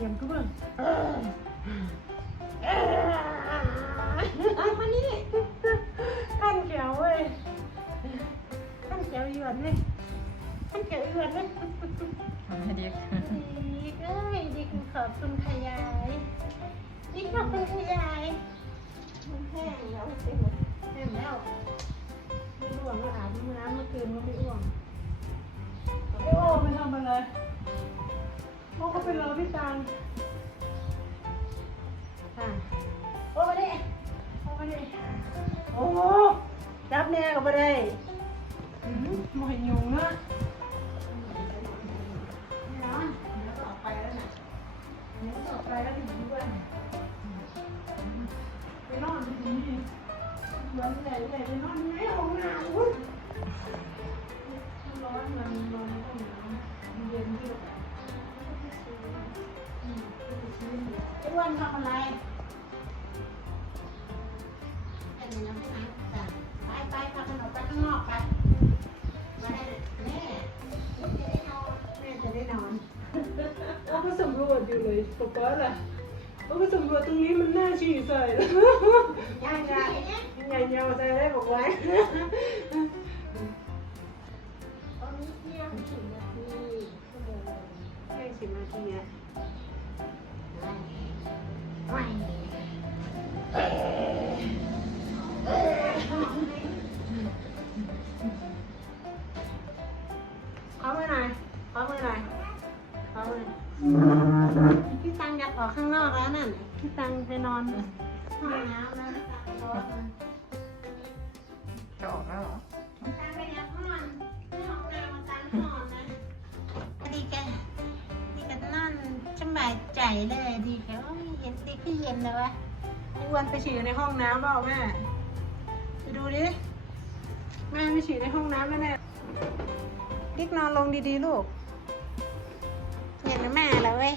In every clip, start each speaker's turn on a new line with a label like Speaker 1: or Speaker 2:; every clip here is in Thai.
Speaker 1: รียมทุกเรื่อง
Speaker 2: เอามานี่
Speaker 1: ขั้นเขียวเว้ยขั้นเขียวอีหวันเลยขั้นเขียวอีหวันเลย
Speaker 3: ทำให้ดี
Speaker 1: ดีเอ้ยดีขอบคุณขยายดีขอบคุณขยาย
Speaker 2: มันแห้งแล้วสิ
Speaker 1: เห็นแล้วไม่อ้วงก็อาบน้ำเมื่อคืนก็ไม่อ้วงโอ้ไม่ทำอะไรโอ้ เขาเป็นรอพี่ตังอะโอ้มาดิโอ้มาดิโอ้จับแน่ก็ไม่ได้อืมหมอยยุงนะนี่นะเดี๋ยวก็ออกไปแล้วน่ะเดี๋ยวก็ออกไปแล้วไปอยู่ด้วยไปนอนดีๆเหมือนใหญ่ใหญ่ไปนอนในห้องน้ำอุ้ยร้อนมันนอนในห้องน้ำมันเย็นที่ อ้อ้วันทำอะไร
Speaker 2: อันนี้น้ำน้ำจ้ะไปไปพาขนมไปข้างนอกไปมาได้แม่จะได้นอนแม่จะได้นอน
Speaker 1: โอ้ก็สำรวจอยู่เลยป๊าป๊าล่ะโอ้ก็สำรวจตรงนี้มันน่าฉี่ใส่แล้ว
Speaker 2: ย่าย่าเนี่ย
Speaker 1: ใหญ่เงาใจได้บอกไว้
Speaker 2: ตอนนี้เที่ยงสี่นาทีชั่วโมง
Speaker 1: แค่สิบนาทีอะ ข้างนอกแล้วนั่นพี่ตังไปนอนห้องน้ำแล้ว
Speaker 3: จะออกแล้วเหรอ
Speaker 2: ตามไปยังห้องในห้องน้ำมาตามห้องนะพอดีแกดีกันนั่นสบายใจเลยดีแกโอ้ยเย็นดีขึ้นเย็นเลยวะ
Speaker 1: ไอ้อ้วันไปฉี่ในห้องน้ำเปล่าแม่ไปดูดิแม่ไม่ฉี่ในห้องน้ำแล้วแน่ดิกนอนลงดีๆลูก
Speaker 2: เย็นนะแม่แล้วเว้ย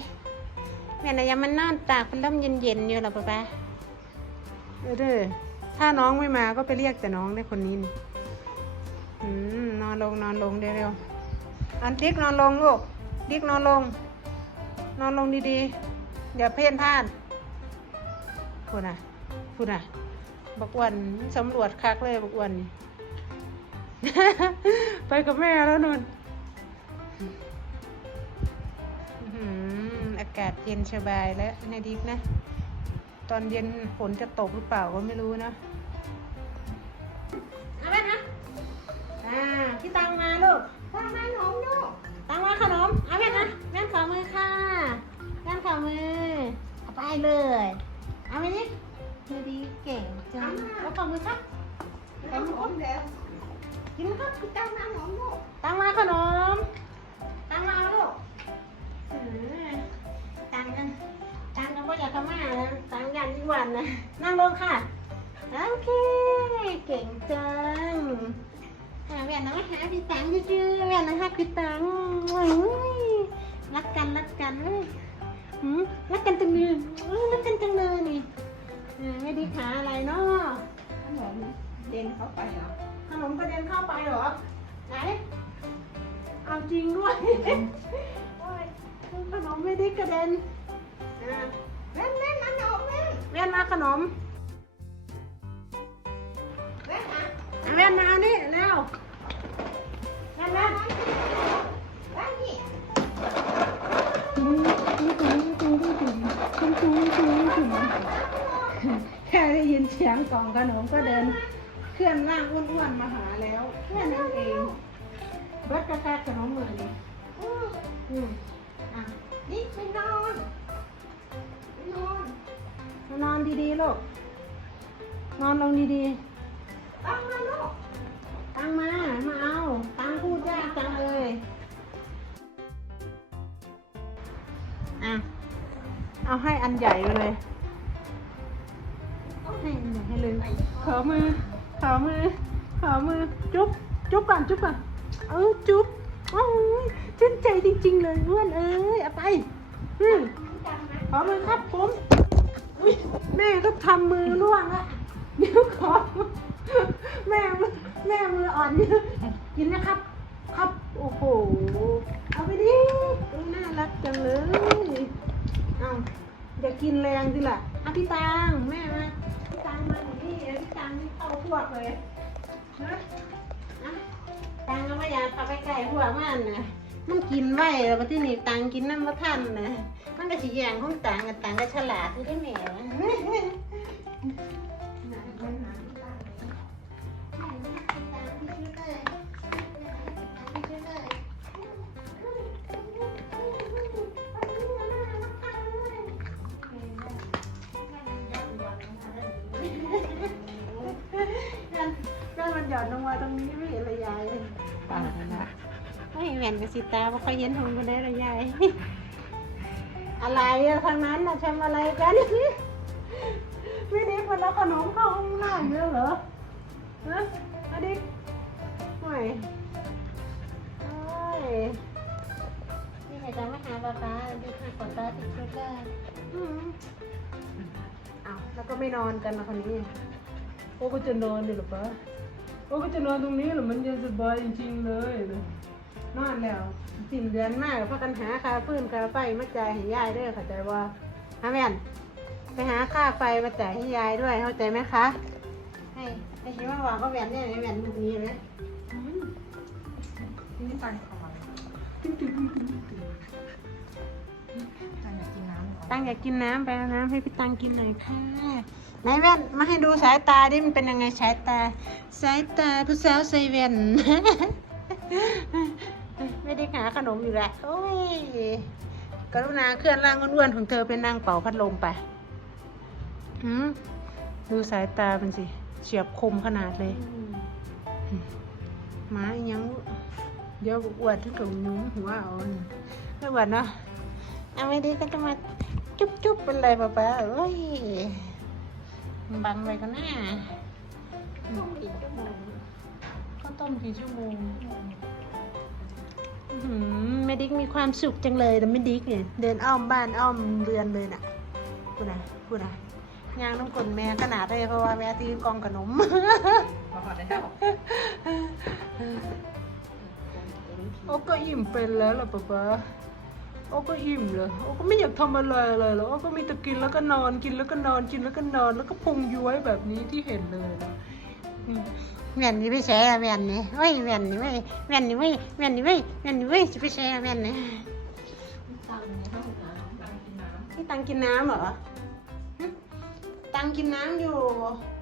Speaker 2: แม่น่ะยังมันนอนตากเป็นลมเย็นๆอยู่หรอป๊าป๊า
Speaker 1: เออเด้อถ้าน้องไม่มาก็ไปเรียกแต่น้องได้คนนี้นี่อืมนอนลงนอนลงเร็วๆอันดิกนอนลงลูกดิกนอนลง นอนลงดีๆอย่าเพ่นพ่านพูดนะพูดนะบักวันสำรวจคักเลยบักวัน ไปกับแม่แล้วนนอื้อหืออากาศเย็นสบายแล้วนายดิกนะ ตอนเย็นฝนจะตกหรือเปล่าก็ไม่รู้นะ
Speaker 2: เอาไปนะ
Speaker 1: อ่าพี่ตังมาลูก
Speaker 2: ทำไมหนมลูก
Speaker 1: ตังมาขนมเอาไปนะงานขอมือค่ะงานขอมือ
Speaker 2: เอาไปเลย
Speaker 1: เอาไปดิดูดีเก่งจังเอาขอมือครับ
Speaker 2: เอาหนมเดี๋ยวกินครับพี่ตั้งน้ำหนมลูก
Speaker 1: ตังมาขนมตังมาเอาลูกเออตังกันตังกันว่าอยากเข้ามานะตังยันที่วันนะนั่งลงค่ะ โอเค เก่งจังหาแหวนนะมาหาพี่ตังชื่อๆแหวนนะฮักพี่ตังโอ้ยรักกันรักกันเลยหืมรักกันจังเลยเอ้ยรักกันจังเลยนี่เออไม่ดีขาอะไรเนาะ
Speaker 2: ขนมเด่นเข้าไปเหรอ
Speaker 1: ขนมกระเด็นเข้าไปเหรอไหนเอาจริงด้วยโอ้ยขนมไม่ได้กระเด็นอ่า
Speaker 2: เล่นเล่นนะหนมเล่น
Speaker 1: แว่นมาขนม
Speaker 2: เล่นนะ
Speaker 1: เอาแว่นมาเอานี่เร็วแว่นแว่น
Speaker 2: เล่นนี่
Speaker 1: แค่ได้ยินเสียงกล่องขนมก็เดิน เคลื่อนร่างอ้วนๆมาหาแล้วแค่นั้นเองเบิดกาแฟขนมมือนี่
Speaker 2: อืม
Speaker 1: อืมอะ
Speaker 2: นี่ไปนอน นอน
Speaker 1: นอนดีๆลูก นอนลงดี
Speaker 2: ตั้งมาลูก
Speaker 1: ๆตังมา มาเอา ตังพูดยากจังเลย อะ เอาให้อันใหญ่ไปเลย ให้อันใหญ่ให้เลย ขอมือ ขอมือ ขอมือ จุ๊บ จุ๊บก่อน จุ๊บก่อน เออจุ๊บโอ้ยชื่นใจจริง ๆ เลยเพื่อนเอ้ย เอาไป อืม
Speaker 2: จังนะ
Speaker 1: ข อมือครับผมอุ๊ยแม่ก็ทำมือร่วงละเดี๋ยวขอแม่แม่มืออ่อนเยอะกินนะครับ ครับโอ้โหเอาไปดิน่ารักจังเลยเอาอย่ากินแรงสิล่ะอะพี่ตังแม่มาพี่ตังมาอยู่นี่พี่ตังนี่เข้าพวกเลยนะอะตังก็ไม่อยากเอาไปไก่พวกมันนะ มันกินไว้แล้วที่นี่ตังกินน้ำมะทันนะมันก็สิแยงของตังกับตังก็ฉลาดที่ได้แหม่ก็มันหย่อนลงมาตรงนี้ไม่เห็นเลยยาย
Speaker 3: ตายแล้วนะ
Speaker 1: ไม่เห็นแหวนกับสีตาไม่ค่อยเห็นหงกันได้เลยยายอะไรอะทางนั้นน่ะทำอะไรกัน ไม่ได้คนละขนมเข้าห้องน้ำเลยเหรอฮะอะดิห่วยโอ้ยนี่ใครจะมาหาป้าป้าดูหาขนตาติดเชื้อได้อืมอ้าวแล้วก็ไม่นอนกันนะคนนี้
Speaker 4: โอ้ก็จะนอนเนี่ยเหรอปะโอ้ก็จะนอนตรงนี้เหรอมันเย็นสบายจริงๆเลยนะ
Speaker 1: นอนแล้วสิ้นเดือนมากเพราะกันหาค่าฟืนค่าไฟมาจ่ายให้ยายด้วยเข้าใจว่าฮะแม่นไปหาค่าไฟมาจ่ายให้ยายด้วยเข้าใจไหมคะ ให้ให้ชิมาว่าก็แหวนเนี่ยแหวนลูกนี้เลย
Speaker 3: นี่ตังทำอะไรตังอยากกินน้ำเหรอ
Speaker 1: ตังอยากกินน้ำไปเอาน้ำให้พี่ตังกินหน่อยค่ะไหนแว่นมาให้ดูสายตาดิมันเป็นยังไงสายตา สายตาผู้สาวใส่แว่น ไม่ได้หาขนมอยู่แล้วโอ้ยกรุณาเคลื่อนร่างอ้วนๆของเธอเป็นนางเป่าพัดลมไปหืมดูสายตาเป็นสิเฉียบคมขนาดเลยหมาอีหยังเดี๋ยวอวดที่กับหนุ่มหัวเอาไม่อวดเนาะเอาไม่ดีก็จะมาจุ๊บจุ๊บเป็นไรป้าป้าเอ้ยบังไปกันหน้าต้มกี่ชั่วโมงก็ต้มกี่ชั่วโมงอื้อหือ แม่ดิกมีความสุขจังเลยแต่แม่ดิกเนี่ยเดินอ้อมบ้านอ้อมเรือนเลยน่ะพูดนะพูดนะยางน้ำกลนแม่ขนาดเลยเพราะว่าแม่ตีกองขนม
Speaker 3: มาก่อนได้
Speaker 4: โอ้ก็อิ่มเป็นแล้วล่ะป๊าป๊าโอ้ก็อิ่มเลยโอ้ก็ไม่อยากทำอะไรเลยแล้วโอ้ก็มีแต่กินแล้วก็นอนกินแล้วก็นอนกินแล้วก็นอนแล้วก็พุงย้วยแบบนี้ที่เห็นเลยนะ
Speaker 1: แม่นนี่ไม่ใช่อะแม่นนี่เฮ้ยแม่นนี่ไม่แม่นนี่ไม่แม่นนี่ไม่แม่นนี่ไม่จะไปใช่อะแม่นนี่
Speaker 3: ตังในห้องน้ำตังกินน้ำ
Speaker 1: นี่ตังกินน้ำเหรอหึตังกินน้ำอยู่
Speaker 3: เ